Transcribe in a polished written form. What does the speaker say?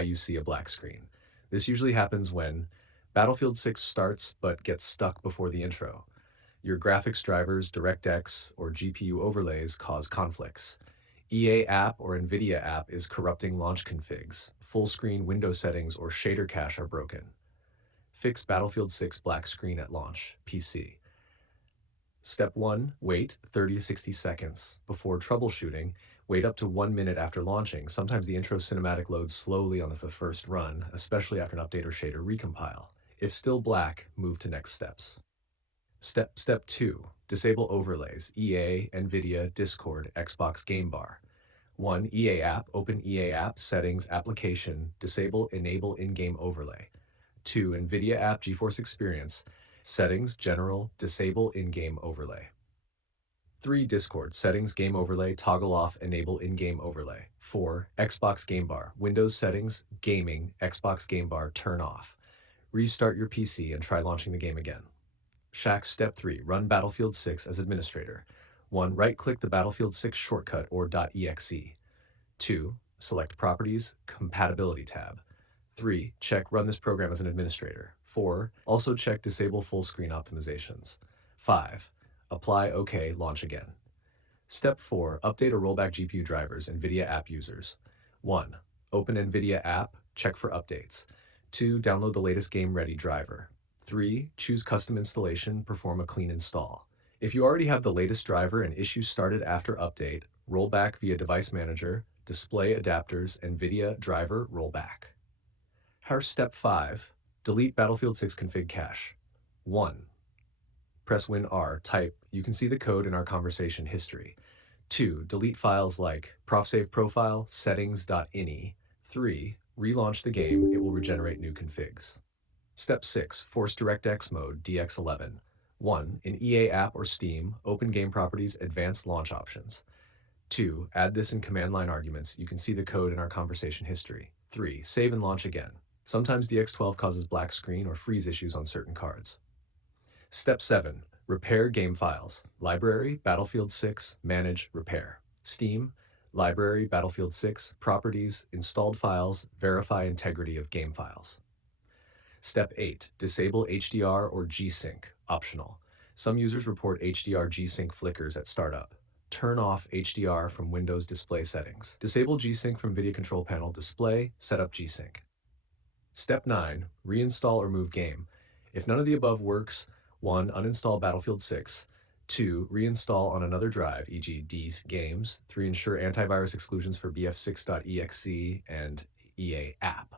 You see a black screen. This usually happens when Battlefield 6 starts but gets stuck before the intro. Your graphics drivers, DirectX, or GPU overlays cause conflicts. EA App or NVIDIA App is corrupting launch configs. Full screen window settings or shader cache are broken. Fix Battlefield 6 black screen at launch, PC. Step 1. Wait 30 to 60 seconds. Before troubleshooting, wait up to 1 minute after launching. Sometimes the intro cinematic loads slowly on the first run, especially after an update or shader recompile. If still black, move to next steps. Step 2. Disable overlays, EA, NVIDIA, Discord, Xbox Game Bar. 1. EA App, open EA App, Settings, Application, disable, enable in-game overlay. 2. NVIDIA App, GeForce Experience, Settings, General, disable in-game overlay. 3. Discord, Settings, Game Overlay, toggle off, enable in-game overlay. 4. Xbox Game Bar, Windows Settings, Gaming, Xbox Game Bar, turn off. Restart your PC and try launching the game again. Step 3. Run Battlefield 6 as administrator. 1. Right-click the Battlefield 6 shortcut or .exe. 2. Select Properties, Compatibility tab. 3. Check Run this program as an administrator. 4. Also check Disable full screen optimizations. 5. Apply OK, launch again. Step 4. Update or rollback GPU drivers, NVIDIA app users. 1. Open NVIDIA app, check for updates. 2. Download the latest game-ready driver. 3. Choose custom installation, perform a clean install. If you already have the latest driver and issues started after update, roll back via Device Manager, Display Adapters, NVIDIA Driver Rollback. Step 5. Delete Battlefield 6 config cache. 1. Press Win-R, type, you can see the code in our conversation history. 2. Delete files like profsave profile, settings.ini. 3. Relaunch the game, it will regenerate new configs. Step 6. Force DirectX mode, DX11. 1. In EA App or Steam, open game properties, advanced launch options. 2. Add this in command line arguments, you can see the code in our conversation history. 3. Save and launch again. Sometimes DX12 causes black screen or freeze issues on certain cards. Step 7. Repair game files. Library, Battlefield 6, Manage, Repair. Steam, Library, Battlefield 6, Properties, Installed Files, Verify integrity of game files. Step 8. Disable HDR or G-Sync, optional. Some users report HDR G-Sync flickers at startup. Turn off HDR from Windows display settings. Disable G-Sync from Video Control Panel display, set up G-Sync. Step 9. Reinstall or move game. If none of the above works, 1. Uninstall Battlefield 6. 2. Reinstall on another drive, e.g. D games. 3. Ensure antivirus exclusions for bf6.exe and EA App.